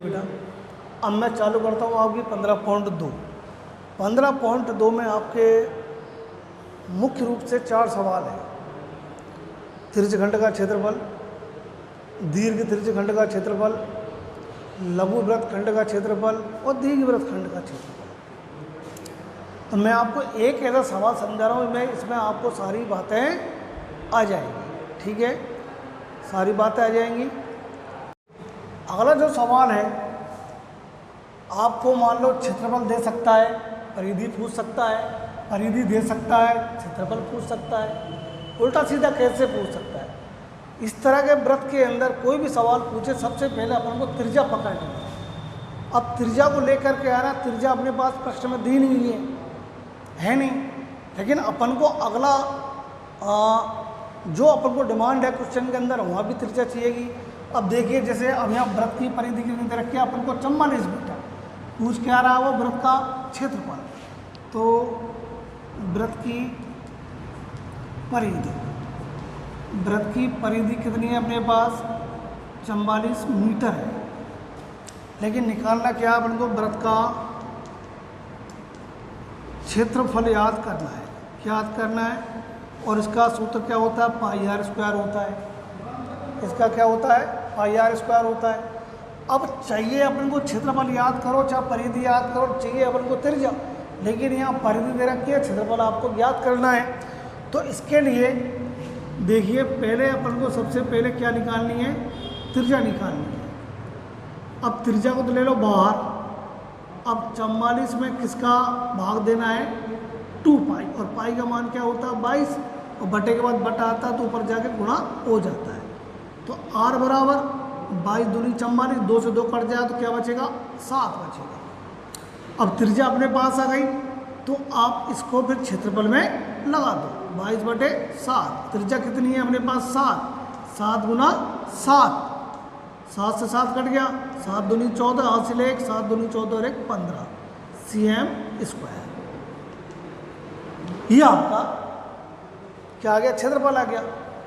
बेटा अब मैं चालू करता हूँ आपकी 15.2। 15.2 में आपके मुख्य रूप से 4 सवाल हैं। त्रिज्यखंड का क्षेत्रफल, दीर्घ त्रिज्यखंड का क्षेत्रफल, लघु वृत्तखंड का क्षेत्रफल और दीर्घ वृत्तखंड का क्षेत्रफल। तो मैं आपको एक ऐसा सवाल समझा रहा हूँ, मैं इसमें आपको सारी बातें आ जाएंगी। ठीक है, सारी बातें आ जाएंगी। अगला जो सवाल है, आपको मान लो क्षेत्रफल दे सकता है, परिधि पूछ सकता है, परिधि दे सकता है, क्षेत्रफल पूछ सकता है, उल्टा सीधा कैसे पूछ सकता है। इस तरह के वृत्त के अंदर कोई भी सवाल पूछे, सबसे पहले अपन को त्रिज्या पकड़नी है। अब त्रिज्या को लेकर के आना, त्रिज्या अपने पास प्रश्न में दी नहीं है नहीं, लेकिन अपन को अगला जो अपन को डिमांड है क्वेश्चन के अंदर, वहाँ भी त्रिज्या चाहिएगी। अब देखिए, जैसे अब यहाँ वृत्त की परिधि कितनी दे रखी है, अपन को 44 मीटर पूछ के आ रहा है, वो वृत्त का क्षेत्रफल। तो वृत्त की परिधि कितनी है अपने पास, 44 मीटर है। लेकिन निकालना क्या है अपन को, वृत्त का क्षेत्रफल याद करना है। क्या याद करना है? और इसका सूत्र क्या होता है, पाई आर स्क्वायर होता है। इसका क्या होता है, पाई आर स्क्वायर होता है। अब चाहिए अपन को क्षेत्रफल याद करो, चाहे परिधि याद करो, चाहिए अपन को त्रिज्या, लेकिन यहाँ परिधि दे रखी है, क्षेत्रफल आपको याद करना है। तो इसके लिए देखिए, पहले अपन को सबसे पहले क्या निकालनी है, त्रिज्या निकालनी है। अब त्रिज्या को तो ले लो बाहर। अब 44 में किसका भाग देना है, 2 पाई, और पाई का मान क्या होता है 22, और बटे के बाद बटा आता है तो ऊपर जाके गुणा हो जाता है। तो r बराबर 22 दूनी 44, 2 से 2 कट जाए तो क्या बचेगा, 7 बचेगा। अब त्रिज्या अपने पास आ गई, तो आप इसको फिर क्षेत्रफल में लगा दो, 22 बटे 7। त्रिज्या कितनी है अपने पास, 7। 7 गुना 7, 7 से 7 कट गया, 7 दूनी 14, हासिल 1, 7 दूनी 14 और 1 15 cm स्क्वायर। ये आपका क्या आ गया, क्षेत्रफल आ गया।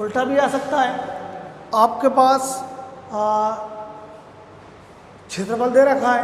उल्टा भी आ सकता है, आपके पास क्षेत्रफल दे रखा है,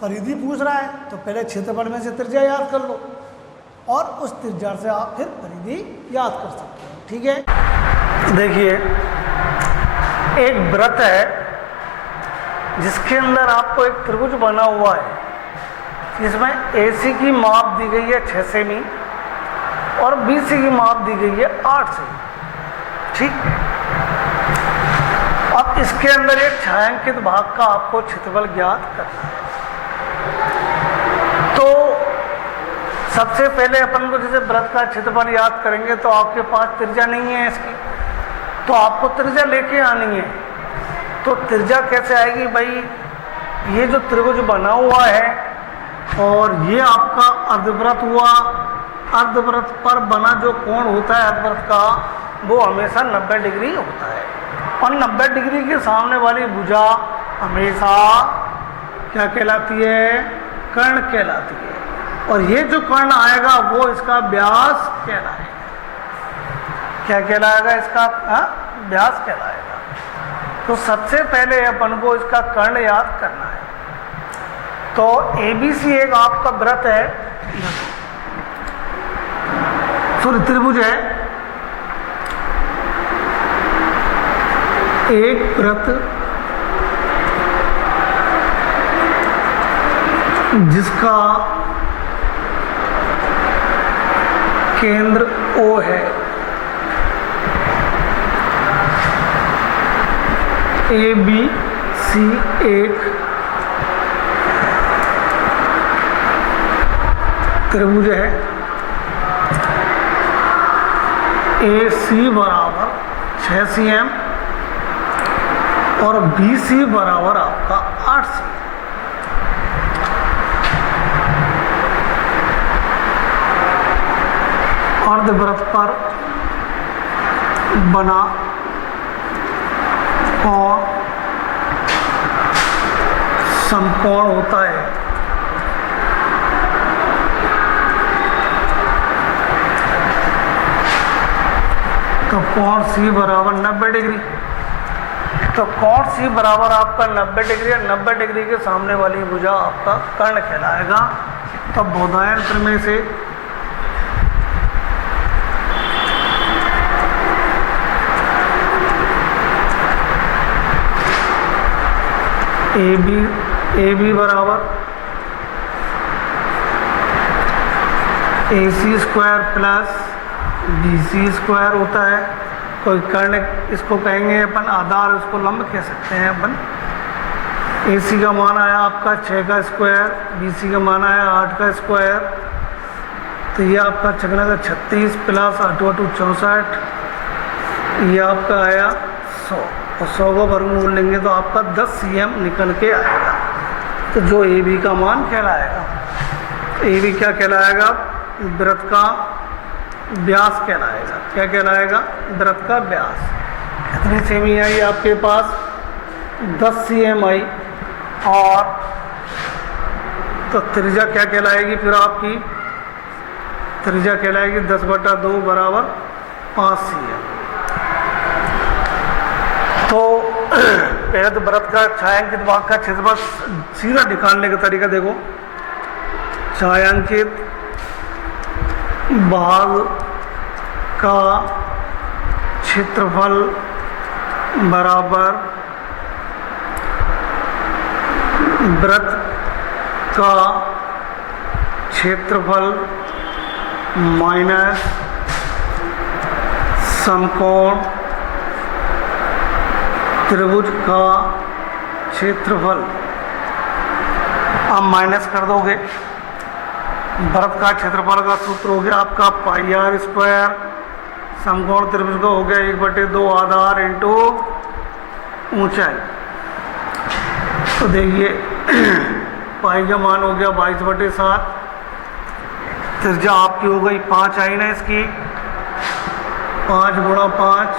परिधि पूछ रहा है, तो पहले क्षेत्रफल में से त्रिज्या याद कर लो और उस त्रिज्या से आप फिर परिधि याद कर सकते हैं। ठीक है, देखिए एक वृत्त है जिसके अंदर आपको एक त्रिभुज बना हुआ है, इसमें AC की माप दी गई है 6 सेमी और BC की माप दी गई है 8 सेमी। ठीक है, अब इसके अंदर एक छायांकित भाग का आपको क्षेत्रफल ज्ञात करना है। तो सबसे पहले अपन को जैसे वृत्त का क्षेत्रफल याद करेंगे, तो आपके पास त्रिज्या नहीं है इसकी, तो आपको त्रिज्या लेके आनी है। तो त्रिज्या कैसे आएगी भाई, ये जो त्रिभुज बना हुआ है और ये आपका अर्धवृत्त हुआ, अर्धवृत्त पर बना जो कोण होता है अर्धवृत्त का, वो हमेशा 90 डिग्री होता है, और 90 डिग्री के सामने वाली भुजा हमेशा क्या कहलाती है, कर्ण कहलाती है। और ये जो कर्ण आएगा वो इसका व्यास कहलाएगा। क्या कहलाएगा, इसका व्यास कहलाएगा। तो सबसे पहले अपन को इसका कर्ण याद करना है। तो ABC एक आपका वृत्त है, सॉरी त्रिभुज है, एक वृत्त जिसका केंद्र O है, ABC एक त्रिभुज है, AC बराबर 6 cm और BC बराबर आपका 8 cm। अर्धवृत्त पर बना और समकोण होता है। तो कोण C बराबर 90 डिग्री। तो कोण सी बराबर आपका 90 डिग्री है, 90 डिग्री के सामने वाली भुजा आपका कर्ण कहलाएगा। तो बोधायन प्रमेय से ए बी बराबर AC square plus BC square होता है। कोई कर्ण इसको कहेंगे अपन आधार, उसको लंब कह सकते हैं अपन। AC का मान आया आपका 6 का स्क्वायर, BC का मान आया 8 का स्क्वायर, तो ये आपका छगना का 36 प्लस 8 8 64, ये आपका आया 100, और 100 को वर्गमूल लेंगे तो आपका 10 cm निकल के आएगा। तो जो AB का मान कहलाएगा, AB क्या कहलाएगा? वृत्त का व्यास कहलाएगा। क्या कहलाएगा? वृत्त का व्यास। कितनी सेमी आई आपके पास? 10 cm आई। और तो त्रिज्या क्या कहलाएगी फिर आपकी? त्रिज्या कहलाएगी 10/2 बराबर 5 cm। तो पहले तो वृत्त का छायांकित भाग का क्षेत्रफल सीधा निकालने का तरीका देखो। छायांकित भाग का क्षेत्रफल बराबर वृत्त का क्षेत्रफल माइनस समकोण त्रिभुज का क्षेत्रफल। आप माइनस कर दोगे, वृत्त का क्षेत्रफल का सूत्र हो गया आपका पाई आर स्क्वायर, समकोण त्रिभुज का हो गया 1/2 आधार इंटू ऊंचाई। तो देखिए पाई का मान हो गया 22/7, त्रिज्या आपकी हो गई 5 आई ना इसकी, 5 × 5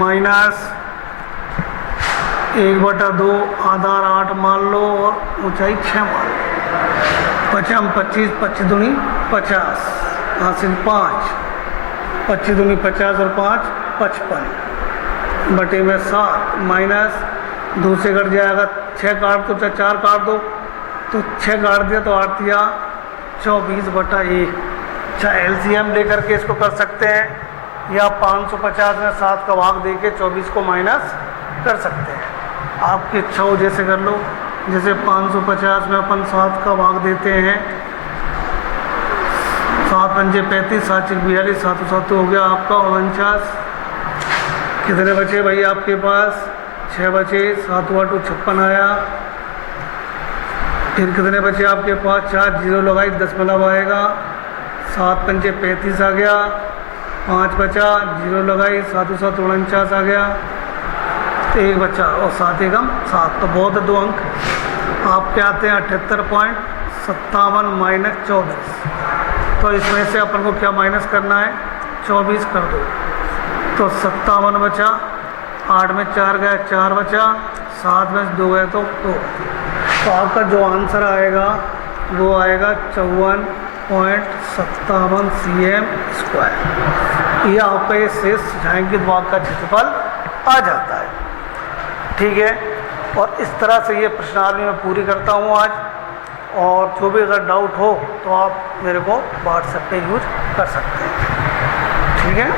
माइनस 1/2 आधार 8 मान लो और ऊंचाई 6 मान लो। 5 25, 25 दूनी 50, हासिल 5, 25 दूनी 50 और 5 55 बटे में 7 माइनस 2 से कट जाएगा, 6 काट दो, 4 काट दो, तो 6 काट दिया तो 8 दिया 24/1। अच्छा LCM लेकर के इसको कर सकते हैं, या 550 में 7 का भाग दे के 24 को माइनस कर सकते हैं। आपकी इच्छा हो जैसे कर लो। जैसे 550 में अपन 7 का भाग देते हैं, 7 पंजे 35, 7 6 42, 7 7 हो गया आपका 49। कितने बचे भाई आपके पास? 6 बचे, 7 8 56 आया। फिर कितने बचे आपके पास? 4 जीरो लगाई 10 आएगा, 7 पंजे 35 आ गया, 5 बचा, जीरो लगाई 7 7 49 आ गया, तो 1 बचा और 7 एकम 7। तो बहुत 2 अंक आपके आते हैं 78.57 माइनस 24। तो इसमें से अपन को क्या माइनस करना है? 24 कर दो, तो 57 बचा, 8 में 4 गया 4 बचा, 7 में 2 गए तो 2। तो आपका जो आंसर आएगा वो आएगा 54.57 cm स्क्वायर। ये आपका ये शेष छायांकित भाग का क्षेत्रफल आ जाता है। ठीक है, और इस तरह से ये प्रश्नावली मैं पूरी करता हूँ आज। और जो भी अगर डाउट हो तो आप मेरे को व्हाट्सएप पे यूज कर सकते हैं। ठीक है,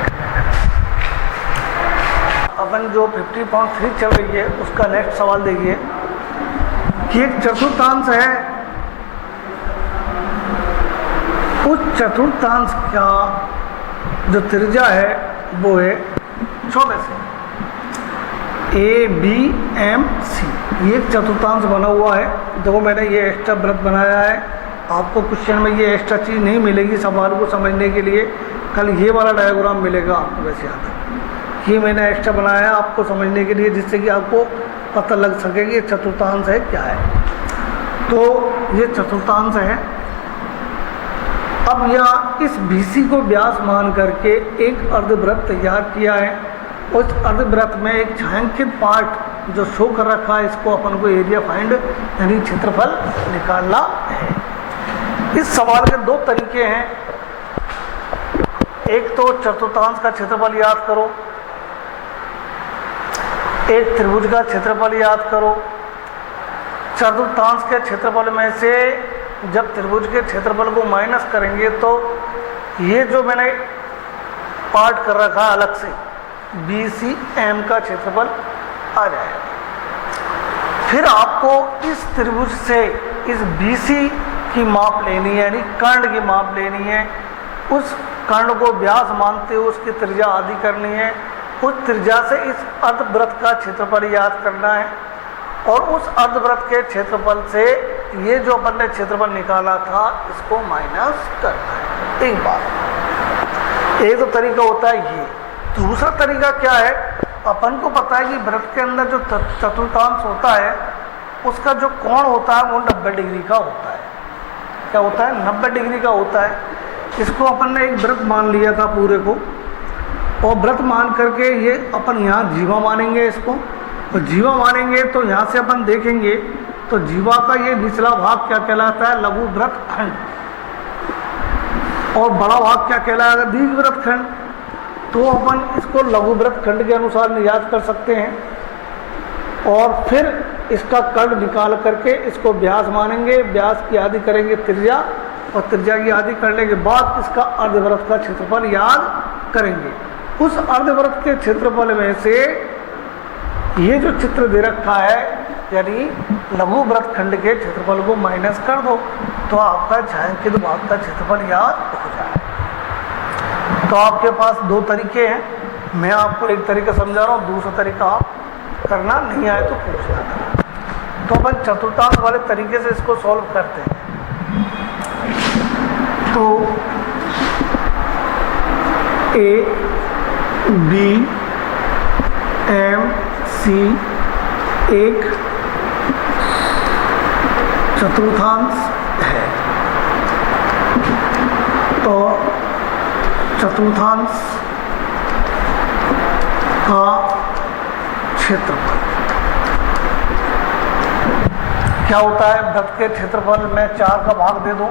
अपन जो 50.3 चल रही है उसका नेक्स्ट सवाल देखिए कि एक चतुर्थांश है, उस चतुर्थांश का जो त्रिज्या है वो है 24 ABMC। ये एक चतुर्थांश बना हुआ है। देखो मैंने ये एक्स्ट्रा वृत्त बनाया है, आपको क्वेश्चन में ये एक्स्ट्रा चीज़ नहीं मिलेगी सवाल को समझने के लिए, कल ये वाला डायग्राम मिलेगा आपको। वैसे आता ये मैंने एक्स्ट्रा बनाया है आपको समझने के लिए, जिससे कि आपको पता लग सके कि चतुर्थांश है क्या है। तो ये चतुर्थांश है। अब यहाँ इस BC को व्यास मान करके एक अर्धवृत्त तैयार किया है। उस अर्धवृत्त में एक छायांकित पार्ट जो शो कर रखा है, इसको अपन को एरिया फाइंड यानी क्षेत्रफल निकालना है। इस सवाल के 2 तरीके हैं। एक तो चतुर्थांश का क्षेत्रफल याद करो, एक त्रिभुज का क्षेत्रफल याद करो। चतुर्थांश के क्षेत्रफल में से जब त्रिभुज के क्षेत्रफल को माइनस करेंगे तो ये जो मैंने पार्ट कर रखा अलग से BCM का क्षेत्रफल आ जाएगा। फिर आपको इस त्रिभुज से इस BC की माप लेनी है, यानी कर्ण की माप लेनी है। उस कर्ण को व्यास मानते हुए उसकी त्रिज्या आदि करनी है। उस त्रिज्या से इस अर्धवृत्त का क्षेत्रफल याद करना है और उस अर्धवृत्त के क्षेत्रफल से ये जो अपन ने क्षेत्रफल निकाला था इसको माइनस करना है। एक बात, एक तो तरीका होता है ये। दूसरा तरीका क्या है, अपन को पता है कि वृत्त के अंदर जो चतुर्थांश होता है उसका जो कोण होता है वो 90 डिग्री का होता है। क्या होता है? 90 डिग्री का होता है। इसको अपन ने एक वृत्त मान लिया था पूरे को, और वृत्त मान करके ये अपन यहाँ जीवा मानेंगे इसको, और जीवा मानेंगे तो यहाँ से अपन देखेंगे तो जीवा का ये निचला भाग क्या कहलाता है? लघु वृत्त खंड। और बड़ा भाग क्या कहलाएगा? दीर्घ वृत्त खंड। तो अपन इसको लघु वृत्त खंड के अनुसार याद कर सकते हैं और फिर इसका कर्ण निकाल करके इसको व्यास मानेंगे, व्यास की आदि करेंगे त्रिज्या, और त्रिज्या की आदि करने के बाद इसका अर्धवृत्त का क्षेत्रफल याद करेंगे। उस अर्धवृत्त के क्षेत्रफल में से ये जो चित्र दे रखा है यानी लघु वृत्त खंड के क्षेत्रफल को माइनस कर दो तो आपका छायांकित भाग का क्षेत्रफल याद हो जाए। तो आपके पास दो तरीके हैं, मैं आपको एक तरीका समझा रहा हूँ, दूसरा तरीका आप करना नहीं आए तो पूछ लेना। तो अपन चतुर्थांश वाले तरीके से इसको सॉल्व करते हैं। तो ABMC एक चतुर्थांश है। तो चतुर्थांश का क्षेत्रफल क्या होता है? वृत्त के क्षेत्रफल में 4 का भाग दे दो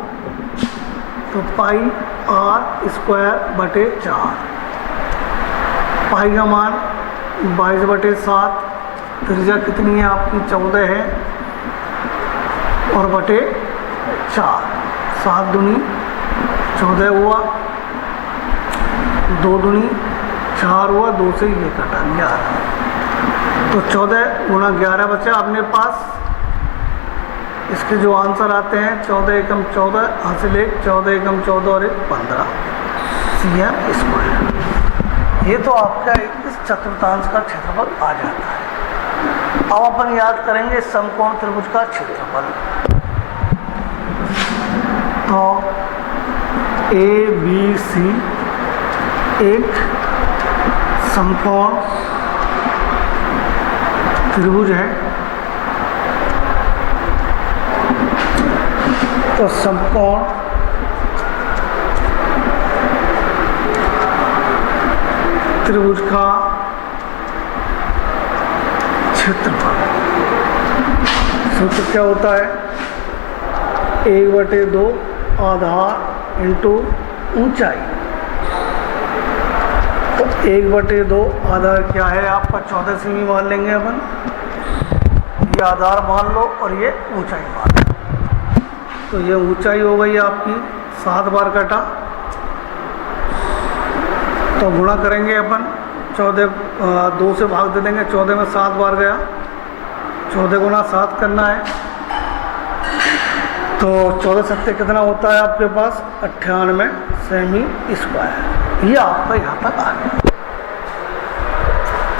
तो पाई r²/4। पाई का मान 22/7, त्रिज्या कितनी है आपकी? 14 है, और बटे 4, 7 दूनी 14 हुआ, 2 दूनी 4 हुआ, 2 से ये कटा 11। तो 14 गुणा 11 बचा अपने पास। इसके जो आंसर आते हैं 14 एकम 14 हासिल 1, 14 एकम 14 और 1 15 cm²। ये तो आपका इस चतुर्थांश का क्षेत्रफल आ जाता है। अब अपन याद करेंगे समकोण त्रिभुज का क्षेत्रफल। तो ABC एक समकोण त्रिभुज है। तो समकोण त्रिभुज का क्षेत्रफल सूत्र क्या होता है? 1/2 आधार इंटू ऊंचाई। तो 1/2 आधार क्या है आपका? 14 सेमी मान लेंगे अपन। ये आधार मान लो और ये ऊंचाई मान लो। तो ये ऊंचाई हो गई आपकी 7 बार कटा। तो गुणा करेंगे अपन 14, 2 से भाग दे देंगे, 14 में 7 बार गया, 14 गुणा 7 करना है। तो 14 सत्ते कितना होता है आपके पास? 98 सेमी²। ये आपका यहाँ तक आ गया।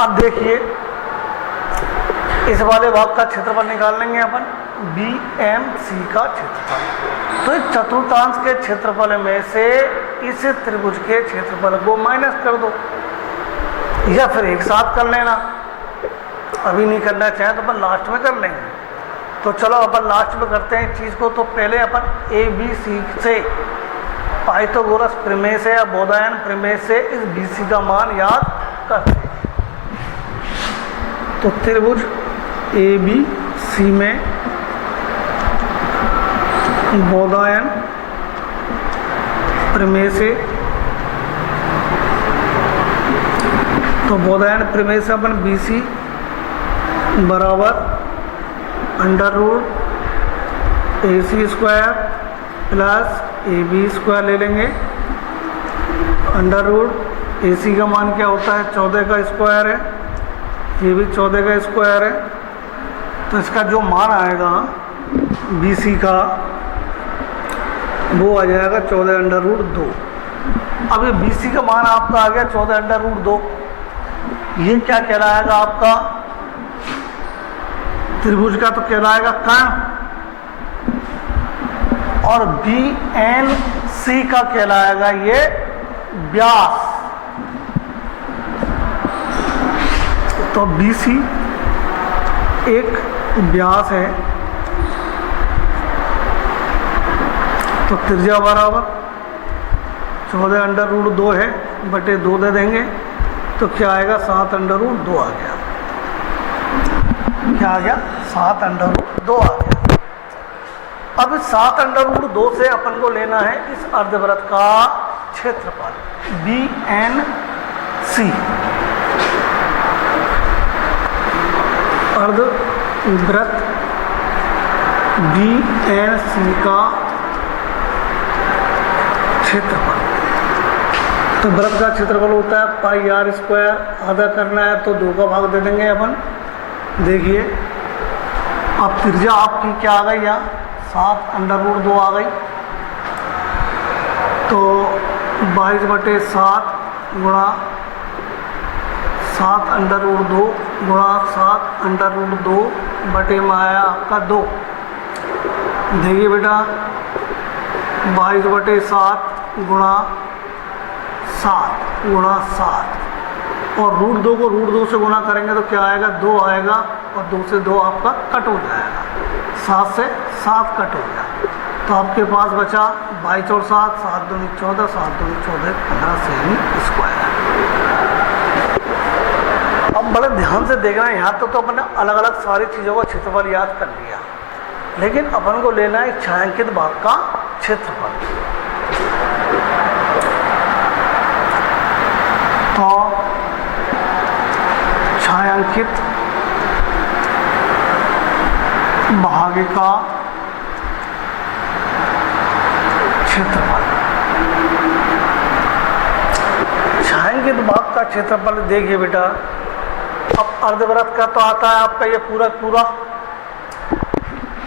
अब देखिए इस वाले भाग का क्षेत्रफल निकाल लेंगे अपन, BMC का क्षेत्रफल। तो इस चतुर्थांश के क्षेत्रफल में से इस त्रिभुज के क्षेत्रफल को माइनस कर दो, या फिर एक साथ कर लेना। अभी नहीं करना चाहे तो अपन लास्ट में कर लेंगे। तो चलो अपन लास्ट में करते हैं इस चीज़ को। तो पहले अपन ABC से पाइथागोरस प्रमेय से या बोधायन प्रमेय से इस BC का मान याद करते हैं। तो त्रिभुज ABC में बोधायन प्रमेय से, तो बोधायन प्रमेय से अपन BC बराबर under root AC square plus AB square ले लेंगे। अंडर रूट AC का मान क्या होता है, 14 का स्क्वायर है, ये भी 14 का स्क्वायर है। तो इसका जो मान आएगा BC का वो आ जाएगा 14 अंडर रूट 2। अब ये BC का मान आपका आ गया 14 अंडर रूट 2। ये क्या कहलाएगा आपका, त्रिभुज का तो कहलाएगा कर्ण, और BNC का कहलाएगा ये व्यास। तो BC एक व्यास है, तो त्रिज्या बराबर 14 अंडर रूट 2 है बटे 2 दे देंगे, तो क्या आएगा 7 अंडर रूट 2 आ गया। क्या आ गया, 7 अंडर रूट 2 आ गया। अब इस 7 अंडर रूट 2 से अपन को लेना है इस अर्धवृत्त का क्षेत्रफल BNC। अर्धवृत्त BNC का क्षेत्रफल, तो वृत्त का क्षेत्रफल होता है पाई r स्क्वायर। आधा करना है तो 2 का भाग दे देंगे अपन। देखिए अब त्रिज्या आपकी क्या आ गई, यहाँ 7 अंडर रूट 2 आ गई, तो 22/7 गुणा 7 अंडर रूट 2 गुणा 7 अंडर रूट 2 बटे में आया आपका 2। देखिए बेटा 22/7 गुणा 7 गुणा 7, और रूट 2 को रूट 2 से गुणा करेंगे तो क्या आएगा, 2 आएगा, और 2 से 2 आपका कट हो जाएगा, 7 से 7 कट हो गया। तो आपके पास बचा 22 और 7, 7 दूनी 14, 7 दूनी 14, 15 सेमी स्क्वायर। अब बड़े ध्यान से देखना है, यहाँ तो अपन ने अलग अलग सारी चीज़ों का क्षेत्रफल याद कर लिया, लेकिन अपन को लेना है छायांकित भाग का क्षेत्रफल। तो छायांकित भाग का क्षेत्रफल, छायांकित भाग का क्षेत्रफल देखिए बेटा, अब अर्धवृत्त का तो आता है आपका ये पूरा पूरा,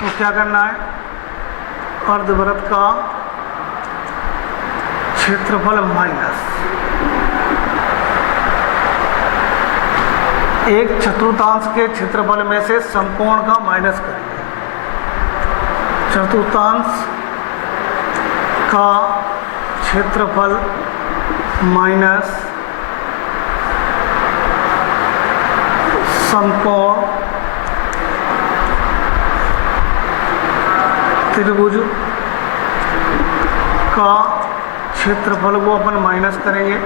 तो क्या करना है, अर्धवृत्त का क्षेत्रफल माइनस 1/4 के क्षेत्रफल में से समकोण का माइनस करेंगे। चतुर्थांश का क्षेत्रफल माइनस समकोण त्रिभुज का क्षेत्रफल को अपन माइनस करेंगे।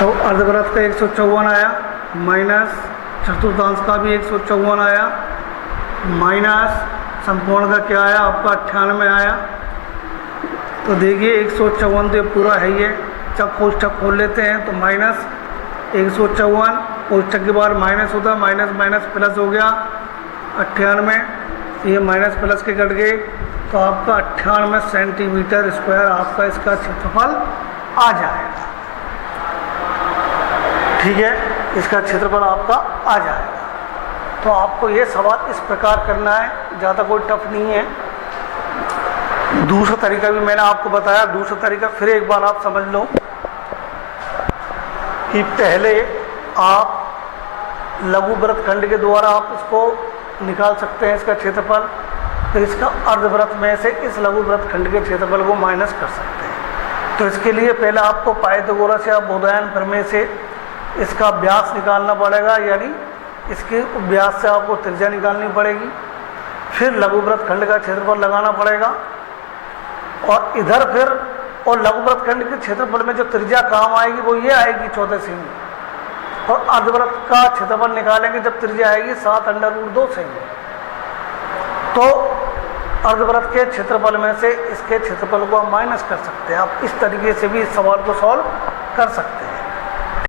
तो अर्धवृत्त का 154 आया, माइनस चतुर्थांश का भी 154 आया, माइनस समकोण का क्या आया आपका 98 आया। तो देखिए 154 तो पूरा है ये, जब कोष्ठक खोल लेते हैं तो माइनस 154, कोष्ठक के बाद माइनस होता है, माइनस माइनस प्लस हो गया 98, ये माइनस प्लस के कट गए, तो आपका 98 सेंटीमीटर स्क्वायर आपका इसका क्षेत्रफल आ जाएगा। ठीक है, इसका क्षेत्रफल आपका आ जाएगा। तो आपको ये सवाल इस प्रकार करना है, ज़्यादा कोई टफ नहीं है। दूसरा तरीका भी मैंने आपको बताया, दूसरा तरीका फिर एक बार आप समझ लो कि पहले आप लघु वृत्तखंड के द्वारा आप इसको निकाल सकते हैं इसका क्षेत्रफल, फिर इसका अर्धवृत्त में से इस लघु वृत्तखंड के क्षेत्रफल को माइनस कर सकते हैं। तो इसके लिए पहले आपको पाइथागोरस या बोधायन प्रमेय से इसका व्यास निकालना पड़ेगा, यानी इसके व्यास से आपको त्रिज्या निकालनी पड़ेगी, फिर लघु वृत्तखंड का क्षेत्रफल लगाना पड़ेगा, और इधर फिर और लघु वृत्तखंड के क्षेत्रफल में जो त्रिज्या काम आएगी वो ये आएगी 14 सेमी, और अर्धवृत्त का क्षेत्रफल निकालेंगे जब त्रिज्या आएगी 7 अंडर रूट 2 सेमी। तो अर्धवृत्त के क्षेत्रफल में से इसके क्षेत्रफल को आप माइनस कर सकते हैं। आप इस तरीके से भी इस सवाल को सॉल्व कर सकते हैं।